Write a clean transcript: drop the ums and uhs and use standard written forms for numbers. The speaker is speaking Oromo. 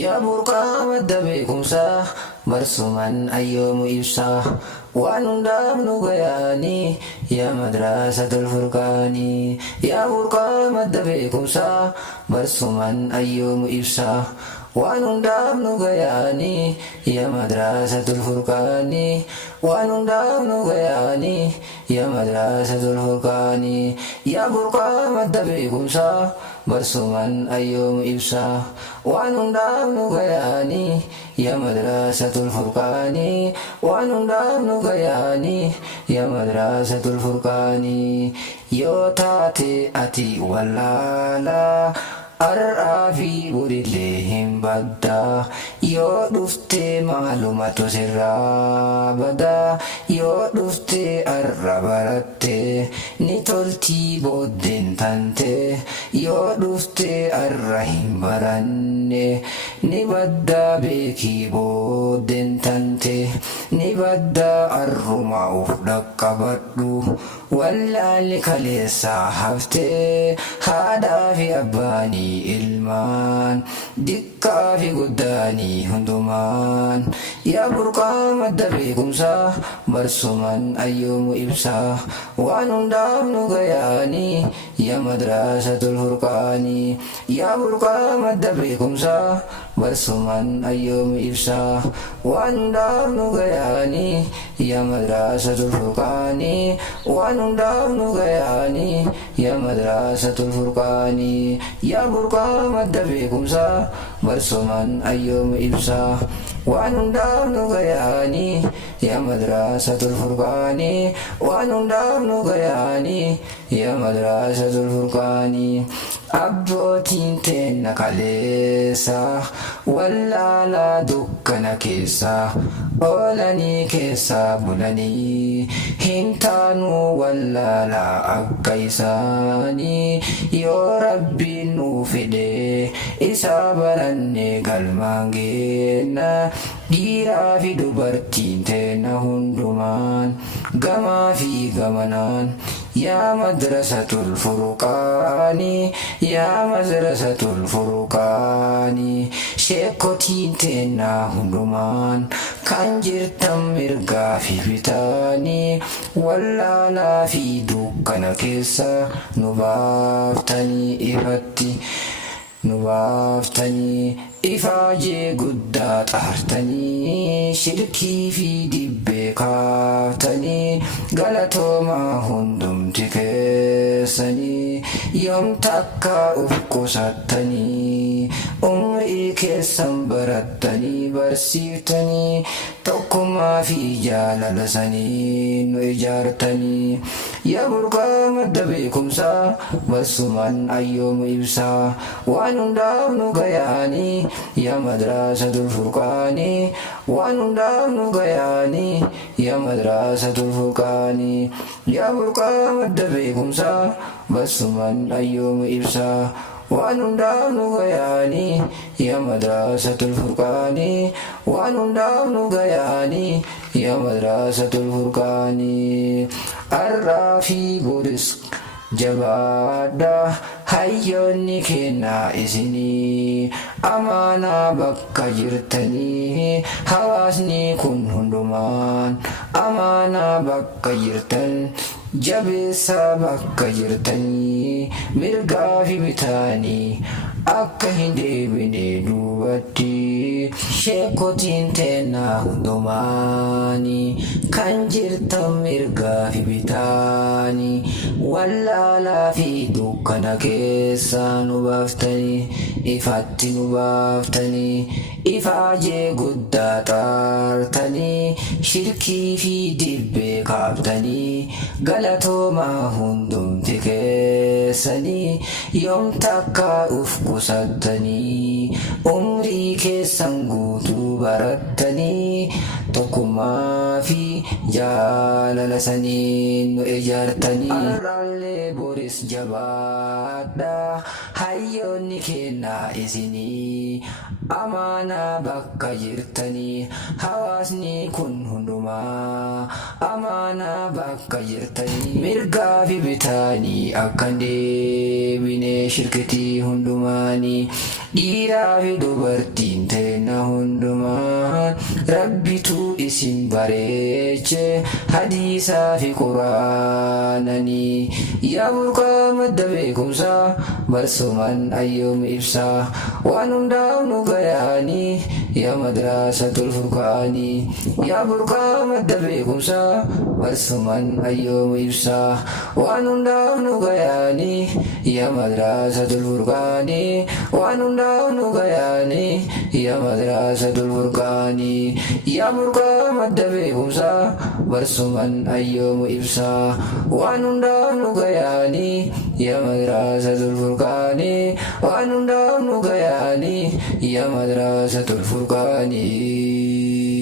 يا برقا مدبي كمسا برسومن أيوم إبسا وانندام نغياني يا مدرسة الفرقاني يا برقا مدبي كمسا برسومن أيوم إبسا وانندام نغياني يا مدرسة الفرقاني وانندام نغياني يا مدرسة الفرقاني يا برقا مدبي كمسا برسومن أيوم إبسا وانندام نغياني يا مدرسة الفرقاني وانندام نغياني يا مدرسة الفرقاني يوتاتي أتي ولالا Arrafi burilehim badda yo dufte malumatu sirra bada yo dufte arrabaratte ni tolti bodden tante yo dufte arrahim baranne ni badda beki bodden tante ni badda arruma ufdakkabaddu wallali kalesa hafte hada fi abani ilman dikka fi guddani hunduman ya burqa madda beekumsa barsuman ayyumu ibsa waan hundaaf nu gayani ya madrasatul furqani ya burqa madda beekumsa barsuman ayyumu ibsa waan hundaaf nu gayani ya madrasatul furqani waan hundaaf nu gayani ya madrasatul furqani ya burqa madda beekumsa barsuman ayyumu ibsa waan hundaaf nu gayani ya madrasatul furqani waan hundaaf nu gayani ya madrasatul furqani abbootiin teenna kaleessa wallaala dukkana keessa oolanii keessa bulanii hin taanu wallaala akka isaanii yoo rabbiin nuu fide isa baranne galmaan geenna dhiiraa fi dubartiin teenna hundumaan gamaa fi gamanaan yaa madrasatul furqaani yaa madrasatul furqaani sheekotiin teenna hundumaan kan jirtan mirgaa fi bitaanii wallaalaa fi dukkana keessa nu baaftanii ifatti nu baaftanii ifaajee guddaa xaartanii shirkii fi dibbee kaaftanii galatoomaa hundumti keessanii yoom takka uf qusattanii umrii keessan barattanii barsiiftanii tokkummaa fi jaalalasanii nu ijaartanii yaa burqaa madda beekumsaa barsuman ayyoomu ibsaa waan hundaaf nu gayaanii ya madrasatul furqani waan hundaaf nu gayani ya madrasatul furqani ya burqaa madda beekumsaa barsuman ayyoomu ibsaa waan hundaaf nu gayani ya madrasatul furqani waan hundaaf nu gayani ya madrasatul furqani arraafi boris jabaadha hayyoonni kennaa isinii amaanaa bakka jirtanii hawaasni kun hundumaan amaanaa bakka jirtan jabeessaa bakka jirtanii mirgaa fi bitaanii akka hin deebine duubatti sheekotiin teennaa hundumaanii kan jirtan mirgaa fi bitaanii wallaalaa fi dukkana keessa nu baaftanii ifatti nu baaftanii ifaajee guddaa xaartanii shirkii fi dibbee kaaftanii galatoomaa hundumti keessanii yoom takka uf qusattanii umrii keessan guutuu barattanii tokkummaa fi jaalalasanii nu ijaartanii arraallee boris jabaadha hayyoonni kennaa isinii amaanaa bakka jirtanii hawaasni kun hundumaa amaanaa bakka jirtanii mirgaa fi bitaanii akkan deebine shirkitii hundumaanii dhiiraa fi dubartiin rabbitu isin bareeche hadiisaa fi quraananii yaa burqaa madda beekumsaa barsuman ayyoom ibsaa waan hundaaf nu gayaanii yaa madrasatul furqaanii yaa burqaa madda beekumsaa barsuman ayyoom ibsaa waan hundaaf nu gayaanii yaa madrasatul furqaanii waan hundaaf nu gayaanii yaa madrasatul furqaanii yaa burqaa madda beekumsaa barsuman ayyoom ibsaa waan hundaaf nu gayaanii yaa madrasatul furqaanii waan hundaaf nu gayaanii yaa madrasatul furqaanii